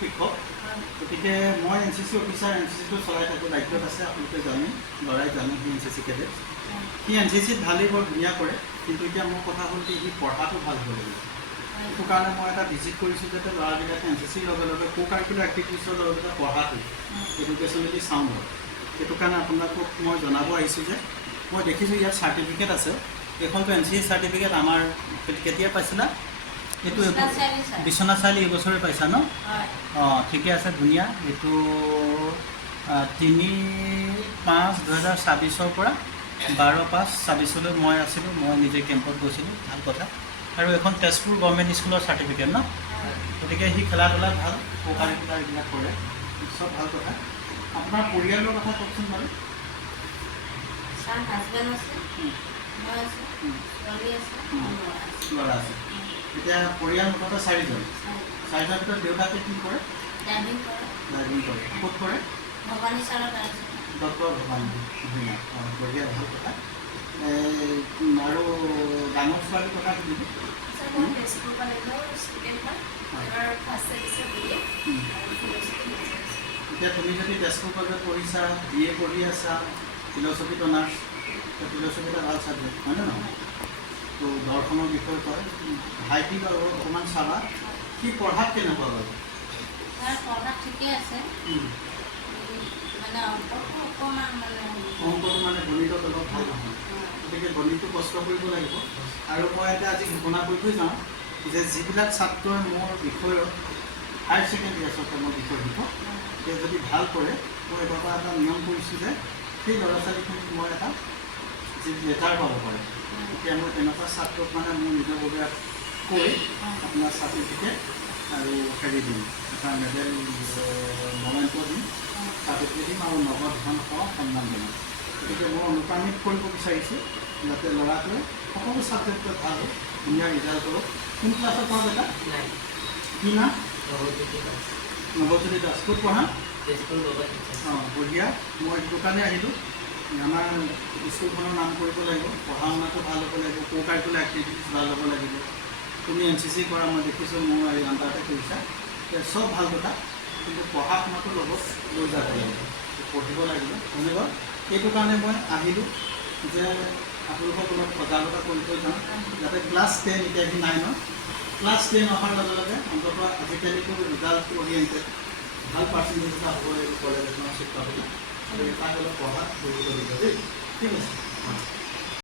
শিক্ষক গতিকে মই NCC অফিচাৰ NCCটো চলাই থাকোঁ দায়িত্বত আছে আপোনালোকে জানে ল'ৰাই জানে সি NCC কেডেট সি NCCত ভালেই বৰ ধুনীয়া কৰে কিন্তু এতিয়া মোৰ কথা হ'ল কি সি পঢ়াটো ভাল হ'ব লাগিব সেইটো কাৰণে মই এটা ভিজিট কৰিছোঁ যাতে ল'ৰাবিলাকে NCCৰ লগে লগে কো কাৰিকুলাৰ এক্টিভিটিছৰ লগে লগে পঢ়াটো এডুকেশ্যনেলি চাউণ্ড হয় সেইটো কাৰণে আপোনালোকক মই জনাব আহিছোঁ যে মই দেখিছোঁ ইয়াত চাৰ্টিফিকেট আছে এইখনটো NCC চাৰ্টিফিকেট আমাৰ কেতিয়া পাইছিলা এইটো বিশ্বনাথ চাৰিআলি এইবছৰে পাইছা ন অঁ ঠিকে আছে ধুনীয়া এইটো 3/5/2024 পৰা 12/5/26লৈ মই আছিলোঁ মই নিজে কেম্পত গৈছিলোঁ ভাল কথা আৰু এখন তেজপুৰ গভৰ্ণমেণ্ট স্কুলৰ চাৰ্টিফিকেট ন গতিকে সি খেলা ধূলাত ভাল কো কাৰিকুলাৰ এইবিলাক কৰে চব ভাল কথা আপোনাৰ পৰিয়ালৰ কথা কওকচোন বাৰু ল'ৰা আছে এতিয়া পৰিয়াল মুঠতে 4জন 4জনৰ ভিতৰত দেউতাকে কি কৰে ড্ৰাইভিং কৰে ক'ত কৰে ডক্টৰ ভৱানী ধুনীয়া অঁ বঢ়িয়া ভাল কথা আৰু ডাঙৰ ছোৱালীৰ কথা সুধিলোঁ এতিয়া তুমি যদি তেজপুৰ কলেজত পঢ়িছা BA পঢ়ি আছা ফিল'চফিত অনাৰ্ছ ফিল'চফি এটা ভাল ছাবজেক্ট হয়নে নহয় তো দৰ্শনৰ বিষয়ে কয় ভাইটিক আৰু অকণমান চাবা সি পঢ়াত কেনেকুৱা বাৰু পঢ়াত ঠিকে আছে অংকটো মানে গণিতত অলপ ভাল নহয় গতিকে গণিতটো কষ্ট কৰিব লাগিব আৰু মই এতিয়া আজি ঘোষণা কৰি থৈ যাওঁ যে যিবিলাক ছাত্ৰই মোৰ বিষয়ত হায়াৰ ছেকেণ্ডেৰী আচলতে মই বিষয় শিকক সেই যদি ভাল কৰে মই এবাৰ পৰা এটা নিয়ম কৰিছোঁ যে সেই ল'ৰা ছোৱালীখিনিক মই এটা যি লেটাৰ পাব পাৰে এতিয়া মই তেনেকুৱা ছাত্ৰক মানে মোৰ নিজৰববীয়া কৈ আপোনাৰ চাৰ্টিফিকেট আৰু হেৰি দিম এটা মেডেল মমেণ্টো দিম চাৰ্টিফিকেট দিম আৰু নগদ ধন সন্মান দিম গতিকে মই অনুপ্ৰাণিত কৰিব বিচাৰিছোঁ যাতে ল'ৰাটোৱে সকলো ছাবজেক্টত ভাল হয় ধুনীয়া ৰিজাল্ট কৰক কোন ক্লাছত পঢ়া এটা কি নাম নৱজ্যোতি দাস ক'ত পঢ়া অঁ বঢ়িয়া মই সেইটো কাৰণে আহিলোঁ আমাৰ স্কুলখনৰ নাম কৰিব লাগিব পঢ়া শুনাটো ভাল হ'ব লাগিব কো কাৰিকুলাৰ এক্টিভিটিছ ভাল হ'ব লাগিব তুমি NCC কৰা মই দেখিছোঁ মোৰ এই আণ্ডাৰতে কৰিছা চব ভাল কথা কিন্তু পঢ়া শুনাটো লগত লৈ যাব লাগিব পঢ়িব লাগিব ধন্যবাদ সেইটো কাৰণে মই আহিলোঁ যে আপোনালোকক অলপ সজাগতা কৰি থৈ যাওঁ যাতে ক্লাছ 10 এতিয়া সি 9 ক্লাছ 10 অহাৰ লগে লগে অন্ততঃ আজিকালিতো ৰিজাল্ট অৰিয়েণ্টেড ভাল পাৰ্চেণ্টেজ এটা হ'ব লাগিব কলেজ এখনত চিট পাবলৈ আৰু তাক অলপ পঢ়াত কৰিব লাগিব দেই ঠিক আছে